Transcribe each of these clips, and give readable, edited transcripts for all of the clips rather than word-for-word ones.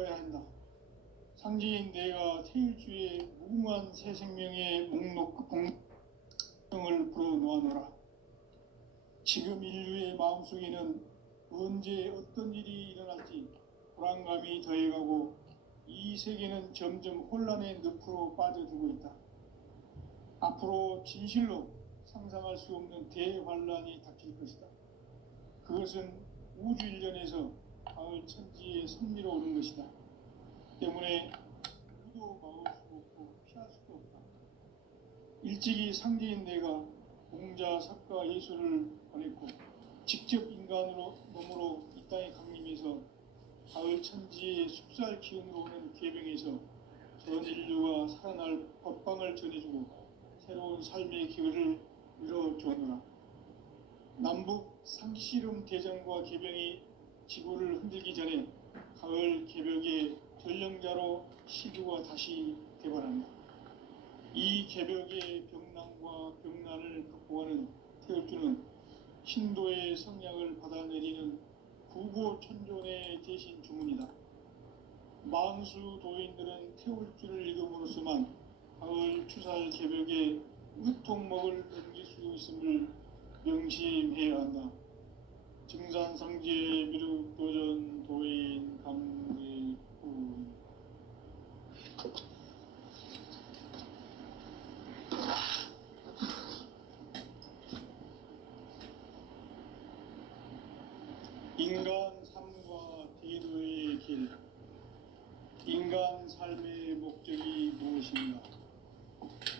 해야 한다. 상지인 내가 태일주의 무궁한 새 생명의 목록 공명을 불어놓아노라. 지금 인류의 마음속에는 언제 어떤 일이 일어날지 불안감이 더해가고 이 세계는 점점 혼란의 늪으로 빠져들고 있다. 앞으로 진실로 상상할 수 없는 대환란이 닥칠 것이다. 그것은 우주 일련에서 가을 천지의 섭리로 오는 것이다. 때문에 누구도 막을 수 없고 피할 수도 없다. 일찍이 상대인 내가 공자, 석가, 예수를 보냈고 직접 인간으로 몸으로 이 땅에 강림해서 가을 천지의 숲살 기운으로 오는 계병에서 전 인류가 살아날 법방을 전해주고 새로운 삶의 기회를 열어주노라. 남북 상시름 대전과 계병이 지구를 흔들기 전에 가을 개벽의 전령자로 시주가 다시 개발한다. 이 개벽의 병난과 병난을 극복하는 태울주는 신도의 성량을 받아내리는 구고천존의 대신 주문이다. 만수 도인들은 태울주를 읽음으로써만 가을 추살 개벽의 으통목을 넘길 수 있음을 명심해야 한다. 증산상지의 미륵도전 도인 강대구. 인간 삶과 대도의 길. 인간 삶의 목적이 무엇인가?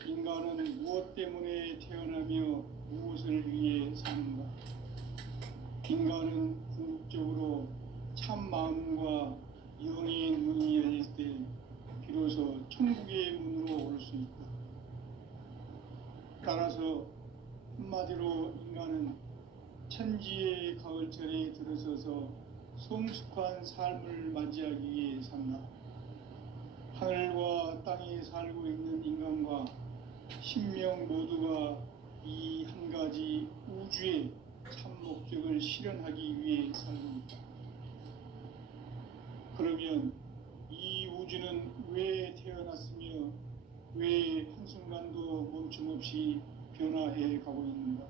인간은 무엇 때문에 태어나며 무엇을 위해 사는가? 인간은 궁극적으로 참 마음과 영의 문이 열릴 때 비로소 천국의 문으로 올 수 있다. 따라서 한마디로 인간은 천지의 가을철에 들어서서 성숙한 삶을 맞이하기 위해 산다. 하늘과 땅에 살고 있는 인간과 신명 모두가 이 한 가지 우주의 참 목적을 실현하기 위해 살고 있다. 그러면 이 우주는 왜 태어났으며 왜 한순간도 멈춤없이 변화해 가고 있는가?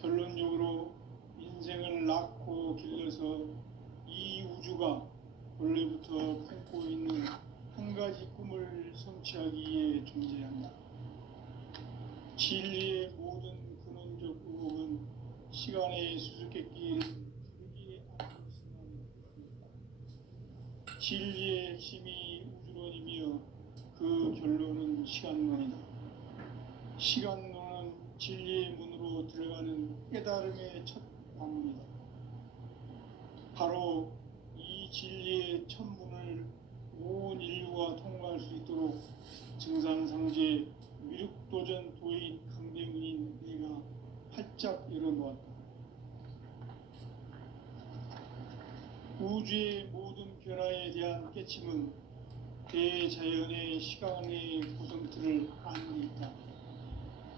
결론적으로 인생을 낳고 길러서 이 우주가 원래부터 품고 있는 한 가지 꿈을 성취하기 위해 존재한다. 진리의 모든 근원적 의혹은 시간의 수수께끼를 줄기에 안고 있으면 있다. 진리의 핵심이 우주론이며 그 결론은 시간론이다. 시간론은 진리의 문으로 들어가는 깨달음의 첫 방문이다. 바로 이 진리의 첫 문을 온 인류가 통과할 수 있도록 증산상제 미륵도전 도인 강대문인 내가 활짝 열어놓았다. 우주의 모든 변화에 대한 깨침은 대자연의 시간의 구성틀을 아는 데 있다.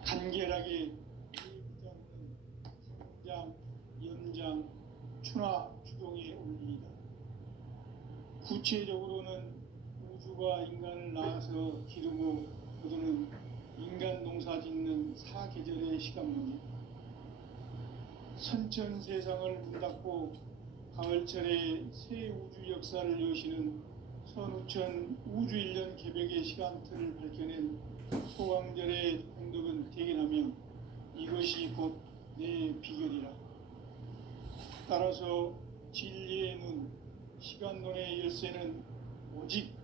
간결하게 이해되지 않는 성장, 연장, 추나 추동의 원리이다. 구체적으로는 우주가 인간을 낳아서 기르고 거두는 인간 농사 짓는 사계절의 시간 문제. 선천 세상을 문 닫고 가을철에 새 우주 역사를 여시는 선우천 우주 일년 개벽의 시간틀을 밝혀낸 소강절의 공덕은 대견하며 이것이 곧 내 비결이라. 따라서 진리의 눈, 시간론의 열쇠는 오직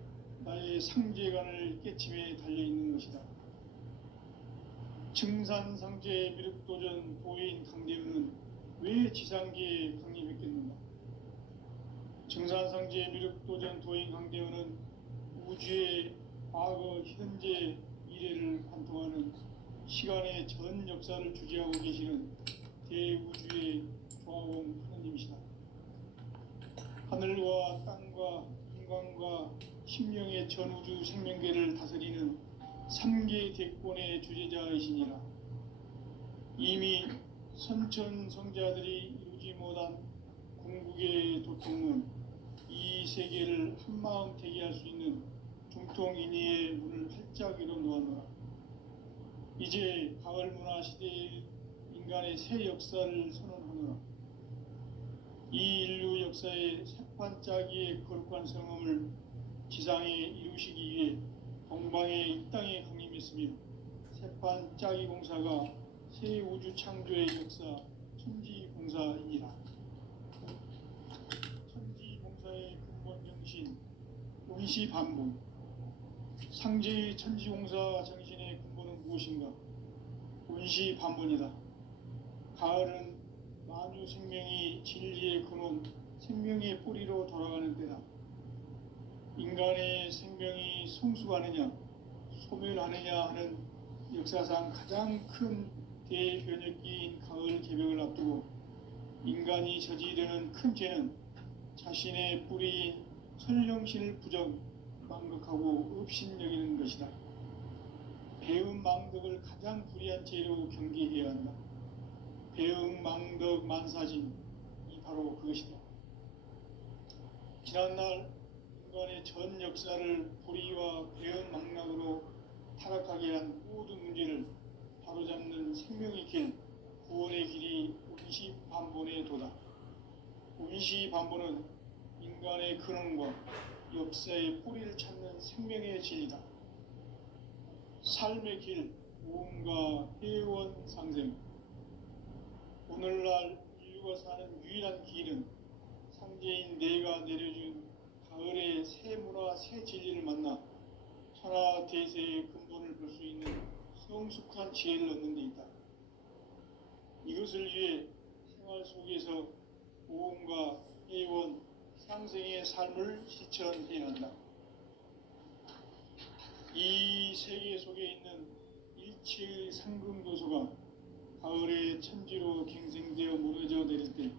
나의 상제관을 깨침에 달려있는 것이다. 증산상제 미륵도전 도인 강대문은 왜 지상계에 강림했겠는가? 증산상제 미륵도전 도인 강대문은 우주의 과거, 현재, 미래를 관통하는 시간의 전 역사를 주재하고 계시는 대우주의 조화공 하느님이시다. 하늘과 땅과 인간과 심령의 전우주 생명계를 다스리는 3계 대권의 주재자이시니라. 이미 선천 성자들이 이루지 못한 궁극의 도통은 이 세계를 한마음 되게 할 수 있는 중통인의의 문을 활짝 열어 놓아노라. 이제 가을 문화 시대의 인간의 새 역사를 선언하노라. 이 인류 역사의 새판짜기의 거룩한 성음을 지상에 이루시기 위해 동방의 이 땅에 강림했으며 새판짜기 공사가 새 우주 창조의 역사 천지공사이니라. 천지공사의 근본 정신 운시반복. 상제의 천지공사 정신의 근본은 무엇인가? 운시반복이다. 가을은 만유 생명이 진리의 근원, 생명의 뿌리로 돌아가는 때다. 인간의 생명이 성숙하느냐, 소멸하느냐 하는 역사상 가장 큰 대변혁기인 가을 개벽을 앞두고 인간이 저지르는 큰 죄는 자신의 뿌리인 설령신을 부정, 망극하고 업신여기는 것이다. 배음 망덕을 가장 불의한 죄로 경계해야 한다. 배음 망덕 만사진, 이 바로 그것이다. 지난날 인간의 전 역사를 불의와 배음 망락으로 타락하게 한 모든 문제를 바로잡는 생명의 길, 구원의 길이 운시반본의 도다. 운시반본은 인간의 근원과 역사의 뿌리를 찾는 생명의 진리다. 삶의 길, 무언가 회원 상생. 오늘날 인류가 사는 유일한 길은 상제인 내가 내려준 가을의 새 문화, 새 진리를 만나 천하 대세의 근본을 볼 수 있는 성숙한 지혜를 얻는 데 있다. 이것을 위해 생활 속에서 모험과 회원, 상생의 삶을 실천해야 한다. 이 세계 속에 있는 일체의 상금도소가 가을의 천지로 갱생되어 무너져 내릴 때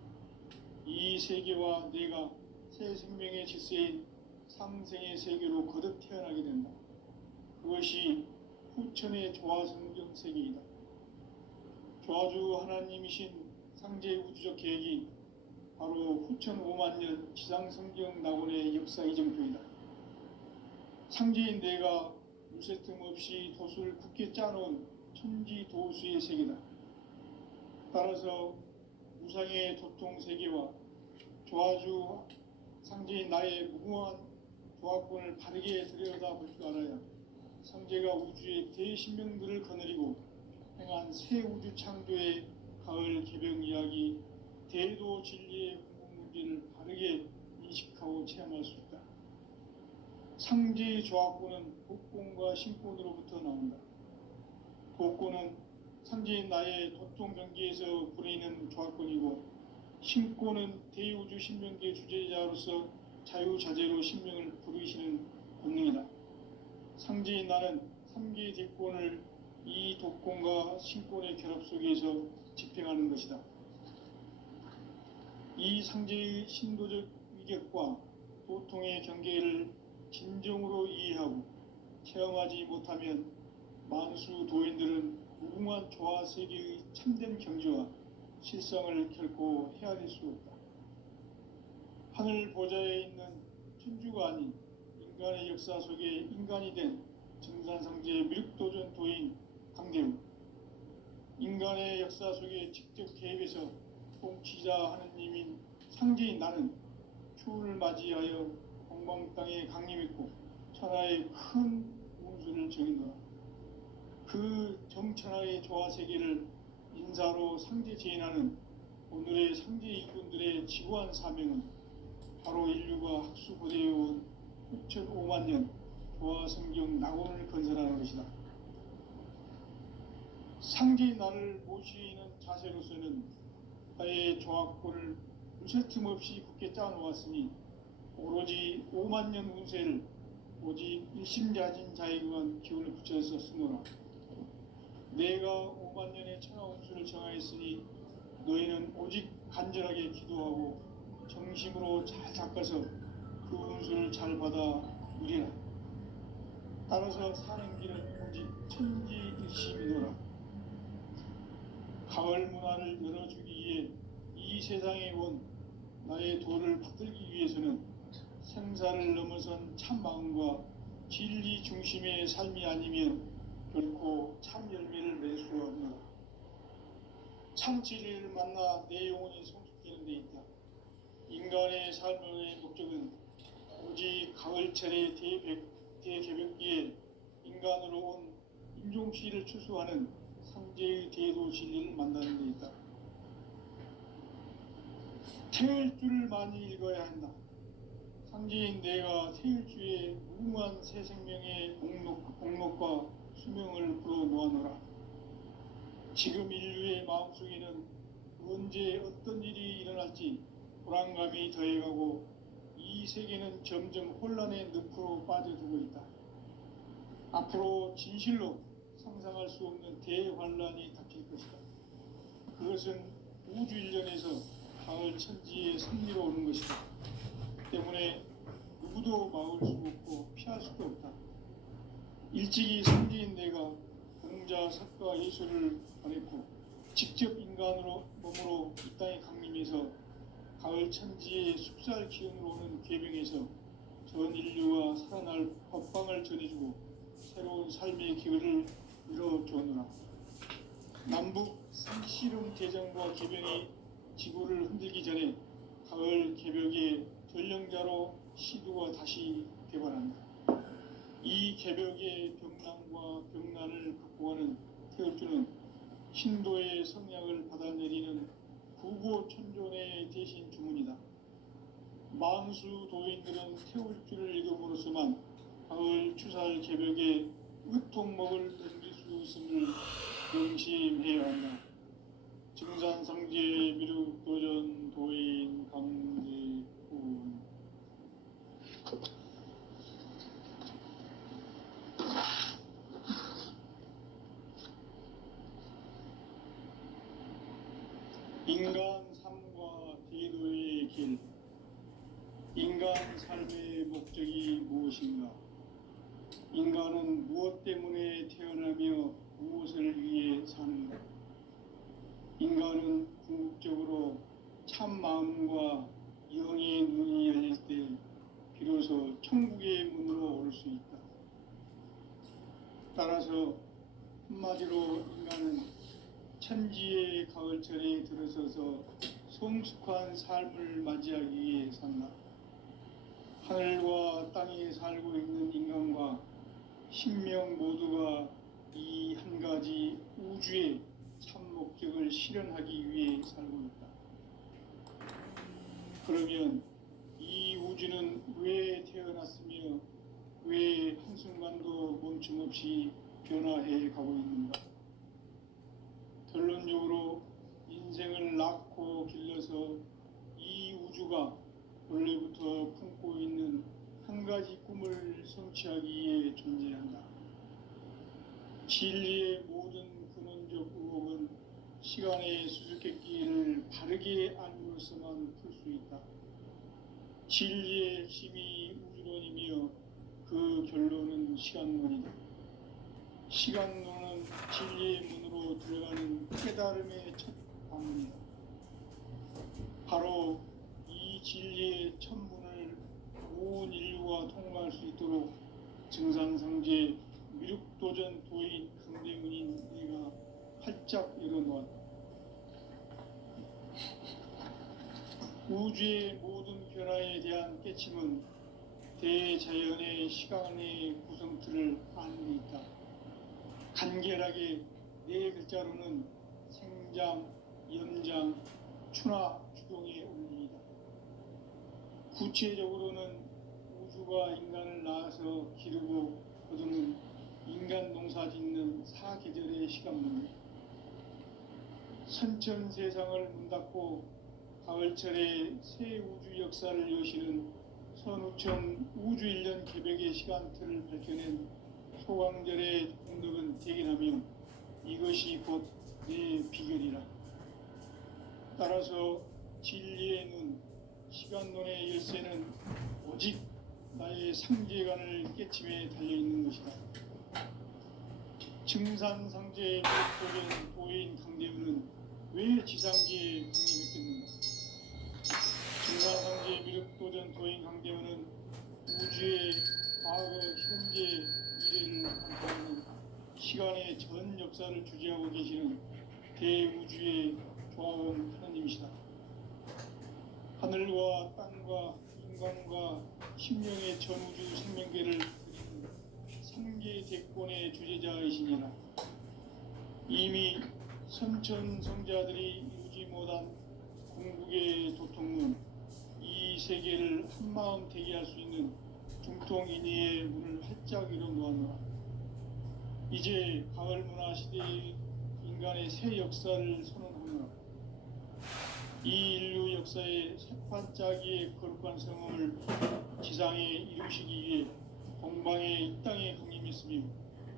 이 세계와 내가 새 생명의 질서인 상생의 세계로 거듭 태어나게 된다. 그것이 후천의 조화성경 세계이다. 조화주 하나님이신 상제 우주적 계획이 바로 후천 5만년 지상성경 낙원의 역사 이정표이다. 상제인 내가 무쇠 틈 없이 도수를 굳게 짜놓은 천지도수의 세계다. 따라서 무상의 도통세계와 조화주 상제인 나의 무궁한 조화권을 바르게 들여다볼 줄 알아야 상제가 우주의 대신명들을 거느리고 행한 새 우주 창조의 가을 개벽 이야기, 대도 진리의 궁극 문제를 바르게 인식하고 체험할 수 있다. 상제의 조화권은 복권과 신권으로부터 나온다. 복권은 상제인 나의 도통 경계에서 부리는 조화권이고, 신권은 대우주 신명계 주제자로서 자유자재로 신명을 부르시는 본능이다. 상제인 나는 3개 대권을 이 도권과 신권의 결합 속에서 집행하는 것이다. 이 상제의 신도적 위격과 도통의 경계를 진정으로 이해하고 체험하지 못하면 만수 도인들은 무궁한 조화 세계의 참된 경지와 실성을 결코 헤아릴 수 없다. 하늘 보좌에 있는 천주가 아닌 인간의 역사 속에 인간이 된 정산상제의 미륵도전 도인 강대우, 인간의 역사 속에 직접 개입해서 통치자 하느님인 상제인 나는 추운을 맞이하여 공방 땅에 강림했고 천하의 큰 운수를 정인노라. 그 정천하의 조화세계를 인사로 상제 제인하는 오늘의 상제 일꾼들의 지구한 사명은 바로 인류가 학수고대해온 6,500년 조화성경 낙원을 건설하는 것이다. 상제인 나를 모시는 자세로서는 나의 조화권을 무쇠 틈 없이 굳게 짜놓았으니 오로지 5만년 운세를 오직 일심자진 자에게만 기운을 붙여서 쓰노라. 내가 5만년의 천하 운수를 정하였으니 너희는 오직 간절하게 기도하고 정심으로 잘 닦아서 그 운수를 잘 받아 누리라. 따라서 사는 길은 오직 천지일심이노라. 가을 문화를 열어주기 위해 이 세상에 온 나의 도를 받들기 위해서는 생사를 넘어선 참 마음과 진리 중심의 삶이 아니면 결코 참 열매를 맺을 수 없노라. 참 진리를 만나 내 영혼이 성숙되는 데 있다. 인간의 삶의 목적은 오직 가을철의 대개벽기에 인간으로 온 인종시를 추수하는 상제의 대도 진리를 만나는 데 있다. 태일주를 많이 읽어야 한다. 상제인 내가 태일주의 무궁한 새 생명의 목록과 수명을 불어놓아노라. 지금 인류의 마음속에는 언제 어떤 일이 일어날지 불안감이 더해가고 이 세계는 점점 혼란의 늪으로 빠져들고 있다. 앞으로 진실로 상상할 수 없는 대환란이 닥칠 것이다. 그것은 우주 일련에서 가을 천지의 섭리로 오는 것이다. 때문에 누구도 막을 수 없고 피할 수도 없다. 일찍이 상제인 내가 공자, 석가, 예수를 보냈고 직접 인간으로 몸으로 이 땅에 강림해서 가을 천지의 숲살 기운으로 오는 계명에서 전 인류가 살아날 법방을 전해주고 새로운 삶의 기회를 이뤄주었노라. 남북 상씨름 대전과 개병이 지구를 흔들기 전에 가을 개벽의 전령자로 시두가 다시 개발한다. 이 개벽의 병난과 병난을 극복하는 태울주는 신도의 성약을 받아내리는 구고천존의 대신 주문이다. 만수 도인들은 태울주를 읽음으로써만 가을 추살 개벽의 의통목을 넘길 수 있음을 명심해야 한다. 증산상제 미륵도전 도인 강제훈. 인간 삶과 대도의 길. 인간 삶의 목적이 무엇인가? 인간은 무엇 때문에 태어나며 무엇을 위해 사는가? 인간은 궁극적으로 참 마음과 영의 눈이 열릴 때 비로소 천국의 문으로 올 수 있다. 따라서 한마디로 인간은 천지의 가을철에 들어서서 성숙한 삶을 맞이하기 위해 산다. 하늘과 땅에 살고 있는 인간과 신명 모두가 이 한 가지 우주의 참 목적을 실현하기 위해 살고 있다. 그러면 이 우주는 왜 태어났으며 왜 한순간도 멈춤없이 변화해 가고 있는가? 결론적으로 인생을 낳고 길러서 이 우주가 원래부터 품고 있는 한 가지 꿈을 성취하기 위해 존재한다. 진리의 모든 근원적 의혹은 시간의 수수께끼를 바르게 알므로서만 풀 수 있다. 진리의 핵심이 우주론이며 그 결론은 시간론이다. 시간론은 진리의 문으로 들어가는 깨달음의 첫 방문이다. 바로 이 진리의 첫 문을 온 인류가 통과할 수 있도록 증산상제 미륵도전 도인 강대문인 내가 활짝 열어놓았다. 우주의 모든 변화에 대한 깨침은 대자연의 시간의 구성틀을 아는 데 있다. 간결하게 네 글자로는 생장, 연장, 추나 추동의 원리이다. 구체적으로는 우주가 인간을 낳아서 기르고 거두는 인간 농사 짓는 사계절의 시간문이다. 선천 세상을 문 닫고 가을철에 새 우주 역사를 여시는 선우천 우주 1년 개벽의 시간틀을 밝혀낸 소강절의 공덕은 대견하며 이것이 곧 내 비결이라. 따라서 진리의 눈, 시간론의 열쇠는 오직 나의 상제관을 깨침에 달려있는 것이다. 증산상제의 미륵도전 도인 강대훈은 왜 지상계에 강림했겠는가? 증산상제의 미륵도전 도인 강대훈은 시간의 전 역사를 주재하고 계시는 대우주의 조화원 하나님이시다. 하늘과 땅과 인간과 신명의 전우주 생명계를 그리는 삼계 대권의 주재자이시니라. 이미 선천성자들이 이루지 못한 궁극의 도통문, 이 세계를 한마음 되게 할 수 있는 중통인의의 문을 활짝 열어 놓았노라. 이제 가을 문화 시대의 인간의 새 역사를 선언하노라. 이 인류 역사의 새판짜기의 거룩한 성음을 지상에 이루시기 위해 동방의 이 땅에 강림했으며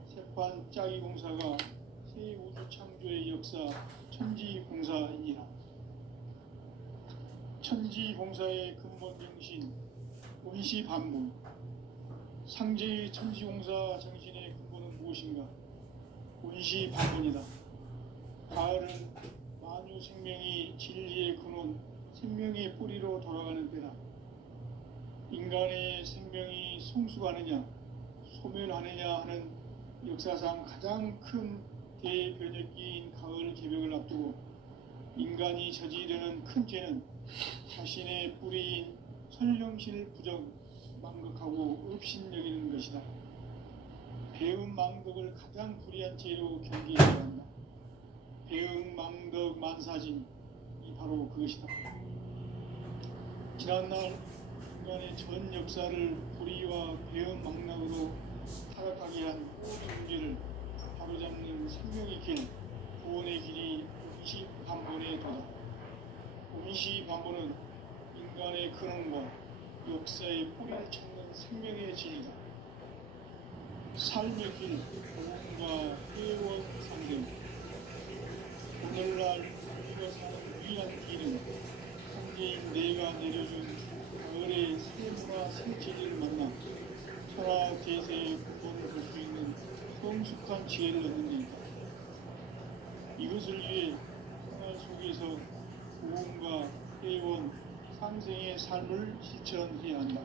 새판짜기 공사가 새 우주 창조의 역사 천지봉사이니라. 천지봉사의 근본 정신 원시반복. 상제의 천지공사 정신의 근본은 무엇인가? 원시반복이다. 가을은 만유 생명이 진리의 근원, 생명의 뿌리로 돌아가는 때다. 인간의 생명이 성숙하느냐, 소멸하느냐 하는 역사상 가장 큰 대변혁기인 가을 개벽을 앞두고 인간이 저지르는 큰 죄는 자신의 뿌리인 설령실 부정, 망극하고 업신여기는 것이다. 배음 망덕을 가장 불의한 죄로 경계해야 한다. 배음 망덕 만사진이 바로 그것이다. 지난날 인간의 전 역사를 불의와 배음 망락으로 타락하게 한 모든 문제를 바로잡는 생명의 길, 구원의 길이 원시반본의 도다. 원시반본은 인간의 근원과 역사의 뿌리를 찾는 생명의 진리다. 삶의 길, 보험과 회원 상대. 오늘날 우리가 사는 위한 길은 상제인 내가 내려준 가을의 새 문화 새 진리를 만나 천하 대세의 근본을 볼 수 있는 성숙한 지혜를 얻는 데이다. 이것을 위해 생활 속에서 보험과 회원 상생의 삶을 실천해야 한다.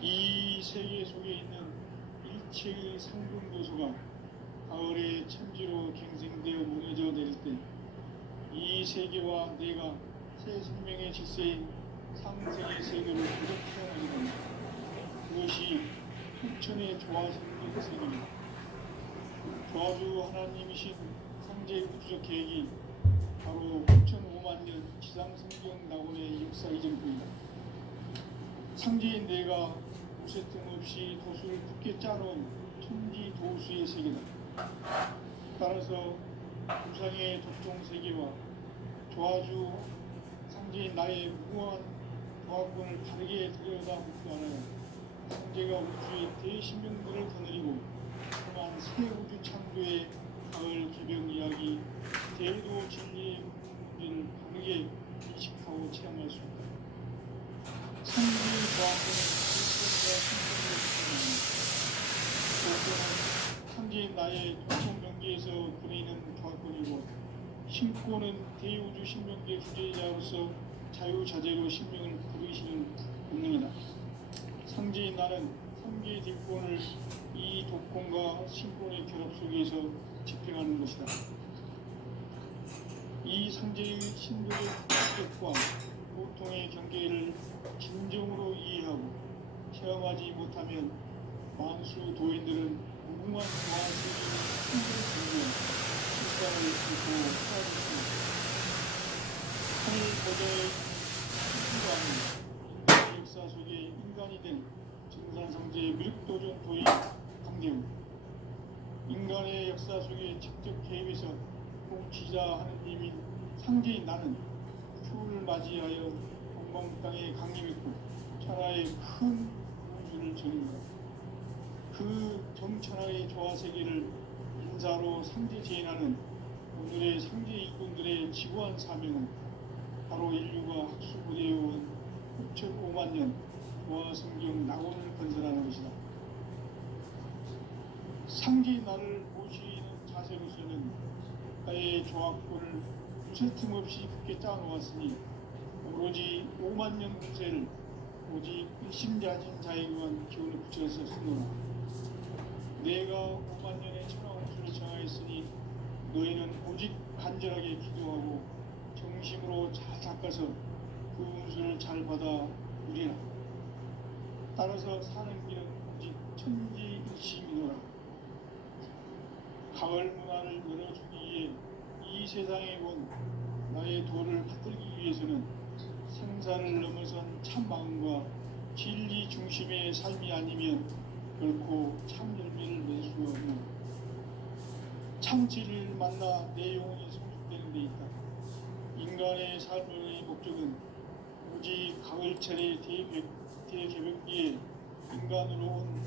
이 세계 속에 있는 일체의 상승도수가 가을의 천지로 갱생되어 무너져 내릴 때 이 세계와 내가 새 생명의 질서인 상생의 세계를 계속 태어나게 된다. 그것이 풍천의 조화생명 세계입니다. 조화주 하나님이신 상제 우주적 계획이 바로 9,5만 년 지상성경 낙원의 역사 이전뿐이다. 상제인 내가 무쇠 틈없이 도수를 굳게 짜놓은 천지 도수의 세계다. 따라서 우상의 독종 세계와 조화주 상제인 나의 무한 도화권을 바르게 들여다보고 알아야 상제가 우주의 대신명들을 거느리고 그만 새 우주 창조의 가을 개벽 이야기 대도 진리의 문제를 바르게 인식하고 체험할 수 있다. 상제의 조화권은 도권은 상제인 나의 통통 경계에서 보내는 조화권이고 신권은 대우주 신명계 주제자로서 자유자재로 신명을 부르시는 본능이다. 상제인 나는 상계의 뒷권을 이 독권과 신권의 결합 속에서 집행하는 것이다. 이 상제의 신도적 격과 보통의 경계를 진정으로 이해하고 체험하지 못하면 만수 도인들은 무궁한 조화 세계의 힘을 부르며 실상을 잃고 사라질 수 있다. 하늘 보좌의 신수가 아닌 역사 속에 인간이 된 정산상제의 밀도전 도인 강대우. 인간의 역사 속에 직접 개입해서 통치자 하느님인 상제인 나는 추후를 맞이하여 동방 땅에 강림했고 천하의 큰 우주를 전입니다. 그 정천하의 조화세계를 인사로 상제 재인하는 오늘의 상제 일꾼들의 지구한 사명은 바로 인류가 학수부대해온 9,5만 년 조화성경 낙원을 건설하는 것이다. 상제의 나를 모시는 자세로서는 나의 조화권을 무쇠 틈없이 굳게 짜놓았으니 오로지 5만 년 공세를 오직 일심자진 자에게만 기운을 붙여서 쓰노라. 내가 5만 년의 천하홍수를 정하였으니 너희는 오직 간절하게 기도하고 정심으로 잘 닦아서 그 운수를 잘 받아 누리라. 따라서 사는 길은 오직 천지일심이노라. 가을 문화를 열어주기 위해 이 세상에 온 나의 도를 받들기 위해서는 생사를 넘어선 참 마음과 진리 중심의 삶이 아니면 결코 참 열매를 낼 수 없는 참 진리를 만나 내 영혼이 성숙되는 데 있다. 인간의 삶의 목적은 오직 가을철의 대개벽기에 인간으로 온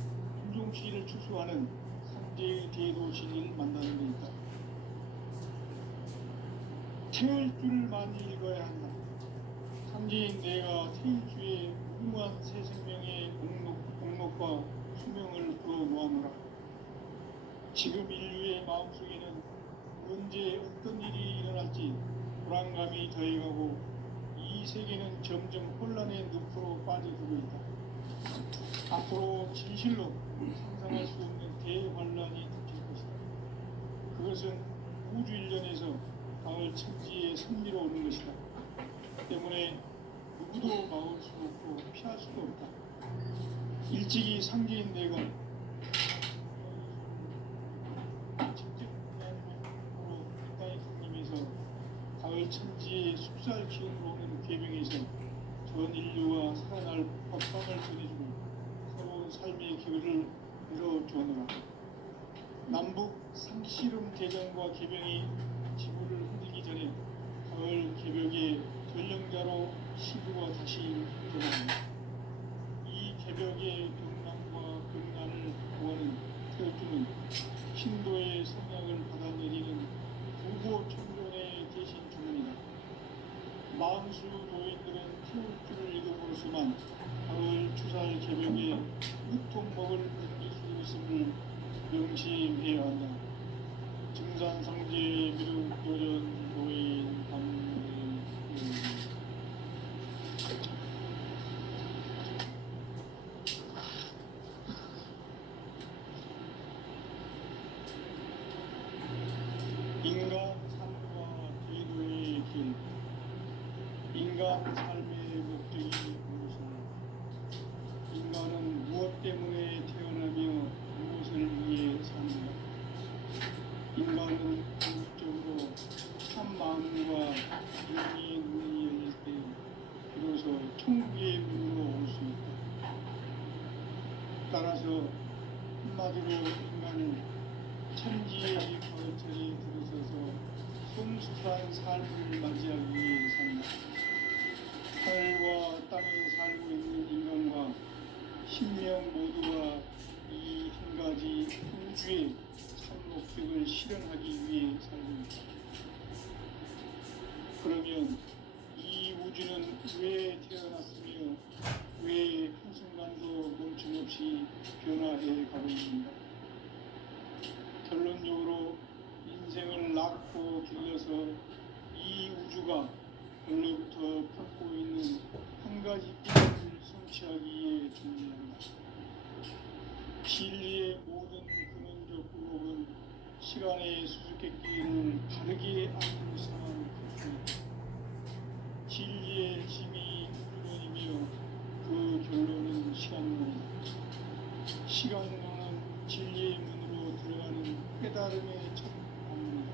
윤종시를 추수하는 상제의 대도 진리를 만나는 데 있다. 태일 줄을 많이 읽어야 한다. 상제인 내가 태일주의 무궁한 새 생명의 공목과 수명을 불어놓아노라. 지금 인류의 마음속에는 언제 어떤 일이 일어날지 불안감이 더해가고 이 세계는 점점 혼란의 늪으로 빠져들고 있다. 앞으로 진실로 상상할 수 없는 대환란이 닥칠 것이다. 그것은 우주 일련에서 가을 천지의 섭리로 오는 것이다. 때문에 누구도 막을 수 없고 피할 수도 없다. 일찍이 상제인 내가 직접 문안으로 땅의 강림에서 가을 천지의 숲살 기운으로 오는 계명에서 전 인류와 살아날 법방을 전해주고 새로운 삶의 기회를 열어주었노라. 남북 상씨름 대전과 계명이 지구를 흔들기 전에 가을 개벽의 전령자로 시부가 다시 들어간다. 이 개벽의 경남과 금난을 구하는 태어주는 신도의 성향을 받아내리는 부고 청존의 대신 주문이다. 만수 노인들은 태울주를 읽어보수만 가을 추살 개벽에 유통먹을 느낄 수 있음을 명심해야 한다. 증산상제 미륵 도전 노인 감리 인간 삶과 기도의 길. 인간 삶의 목적이 무엇인가? 인간은 무엇 때문에 태어나며 무엇을 위해 사는가? 인간은 궁극적으로 참 마음과 영의 눈이 열릴 때 비로소 천국의 문으로 올 수 있다. 따라서 한마디로 인간은 천지의 가을철에 들어서서 성숙한 삶을 맞이하기 위해 산다. 하늘과 땅에 살고 있는 인간과 신명 모두가 이 한 가지 우주의 참 목적을 실현하기 위해 살고 있다. 그러면 이 우주는 왜 태어났으며 왜 한순간도 멈춤없이 변화해 가고 있는가? 결론적으로 인생을 낳고 길러서 이 우주가 원래부터 품고 있는 한 가지 꿈을 성취하기 위해 준비한다. 진리의 모든 근원적 의혹은 시간의 수수께끼를 바르게 알고 있어만 그렇습니다. 진리의 힘이 근원이며 그 결론은 시간론이다. 시간론은 진리의 문으로 들어가는 깨달음의 첫 방문이다.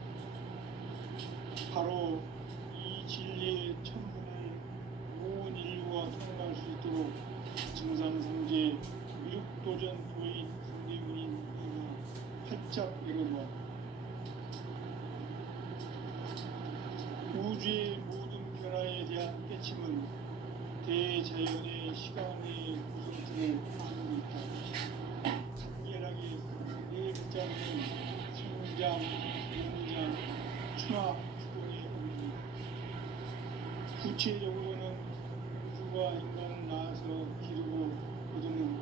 바로 이 진리의 천문을 온 인류가 통과할 수 있도록 증산상제 미륵도전 도인 상대군인 이가 활짝 열어놓았다. 우주의 모든 변화에 대한 깨침은 대자연의 시간의 구성틀을 아는 있다. 간결하게 네 글자는 성장, 영장, 추락, 주권의 의미입니다. 구체적으로는 우주가 인간을 낳아서 기르고 거두는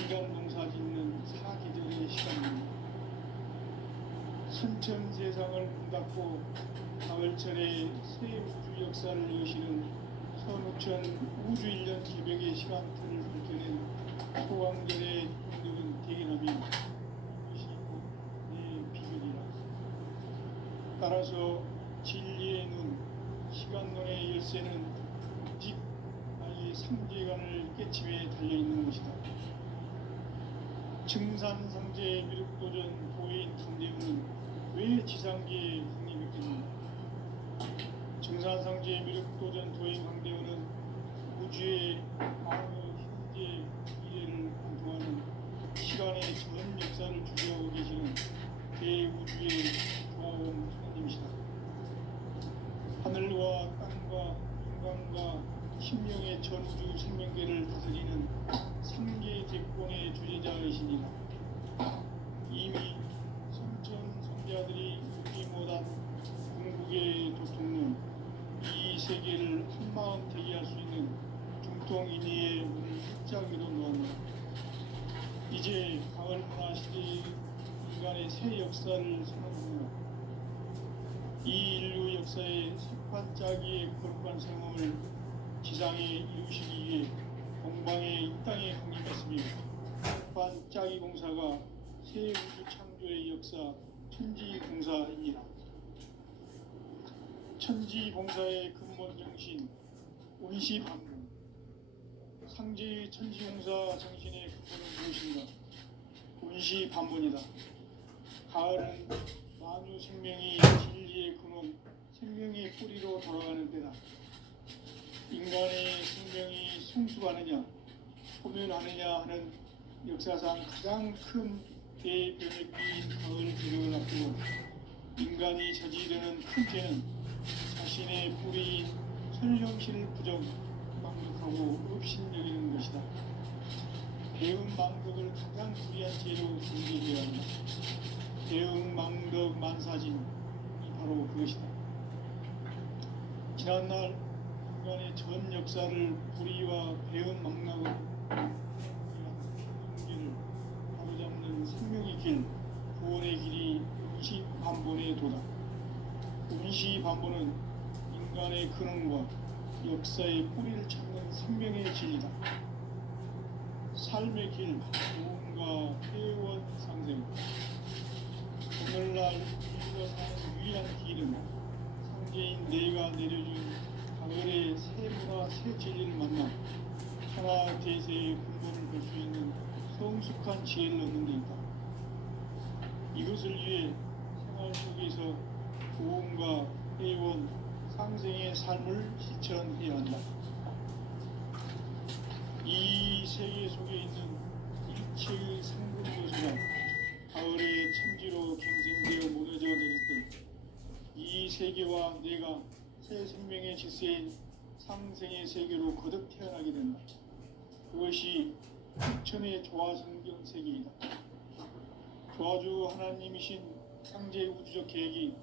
인간 농사 짓는 사계절의 시간입니다. 선천 세상을 문 닫고 가을철에 새 우주 역사를 여시는 선우천 우주 1년 개벽의 시간틀을 밝혀낸 소강전의 공덕은 대견하며 따라서 진리의 눈, 시간론의 열쇠는 오직 나의 상제관을 깨침에 달려있는 것이다. 증산상제 미륵도전 도인 강대우는 왜 지상계에 확립했겠는가? 증산상제 미륵도전 도인 강대우는 우주의 많은 현재 미래를 관통하는 시간의 전 역사를 주재하고 계시는 대우주의 조화원 하나님이시다. 하늘과 땅과 인간과 신명의 전우주 생명계를 다스리는 삼계 대권의 주제자이시니라. 이미 선천 선자들이 이루지 못한 궁극의 도통론, 이 세계를 한마음 되게 할 수 있는 중통인의의 문을 활짝 열어놓았노라. 이제 가을 문화 시대의 인간의 새 역사를 선언합니다. 이 인류 역사의 색반짜기의 거룩한 생업을 지상에 이루시기 위해 공방에 이 땅에 확립했으며, 색반짜기 공사가 새 우주 창조의 역사 천지공사입니다. 천지공사의 근본 정신 원시반문. 상제의 천지공사 정신의 근본은 무엇인가? 원시반문이다. 가을은 만유 생명이 진리의 근원, 생명의 뿌리로 돌아가는 때다. 인간의 생명이 성숙하느냐, 소멸하느냐 하는 역사상 가장 큰 대변혁기인 가을 기력을 앞두고 인간이 저지르는 큰 죄는 자신의 뿌리인 설령실 부정, 망덕하고 업신여기는 것이다. 대응 망덕을 가장 불의한 죄로 정죄해야 한다. 대응 망덕 만사진이 바로 그것이다. 지난날 인간의 전 역사를 불의와 배은 망락으로 길을 바로잡는 생명의 길, 구원의 길이 운시반본의 도다. 운시반본은 인간의 근원과 역사의 뿌리를 찾는 생명의 진리다. 삶의 길, 도움과 회원 상생. 오늘날 인류가 사는 유일한 길은 상제인 내가 내려준 가을의 새 문화, 새 진리를 만나 천하 대세의 근본을 볼 수 있는 성숙한 지혜를 얻는 데 있다. 이것을 위해 생활 속에서 도움과 회원, 상생의 삶을 실천해야 한다. 이 세계 속에 있는 일체의 상분 요소가 가을의 천지로 갱생되어 무너져 내릴 때 이 세계와 내가 새 생명의 질서인 상생의 세계로 거듭 태어나게 된다. 그것이 흑천의 조화성경 세계이다. 조화주 하나님이신 상제 우주적 계획이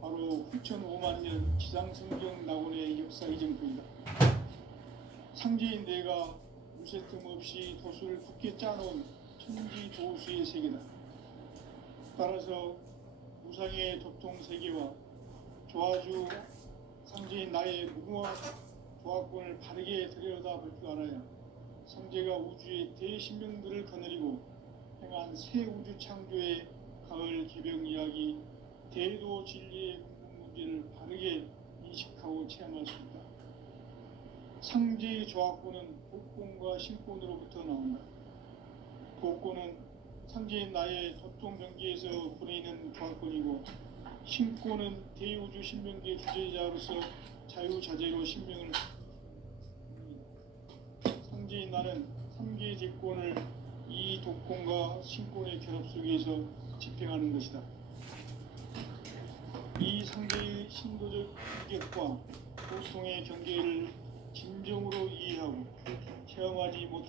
바로 9,500년 지상성경 낙원의 역사 이정표이다. 상제인 내가 무쇠 틈 없이 도수를 굳게 짜놓은 천지 도수의 세계다. 따라서 무상의 도통 세계와 조화주 상제인 나의 무궁화 조화권을 바르게 들여다볼 줄 알아야 상제가 우주의 대신명들을 거느리고 행한 새 우주 창조의 가을 개병 이야기, 대도 진리의 궁극 문제를 바르게 인식하고 체험할 수 있다. 상제의 조화권은 복권과 신권으로부터 나온다. 복권은 상제인 나의 도통 경계에서 보내는 조화권이고, 신권은 대우주 신명계 주제자로서 자유자재로 신명을 상제인 나는 3개 제권을 이 독권과 신권의 결합 속에서 집행하는 것이다. 이 상제의 신도적 인격과 보통의 경계를 진정으로 이해하고 체험하지 못한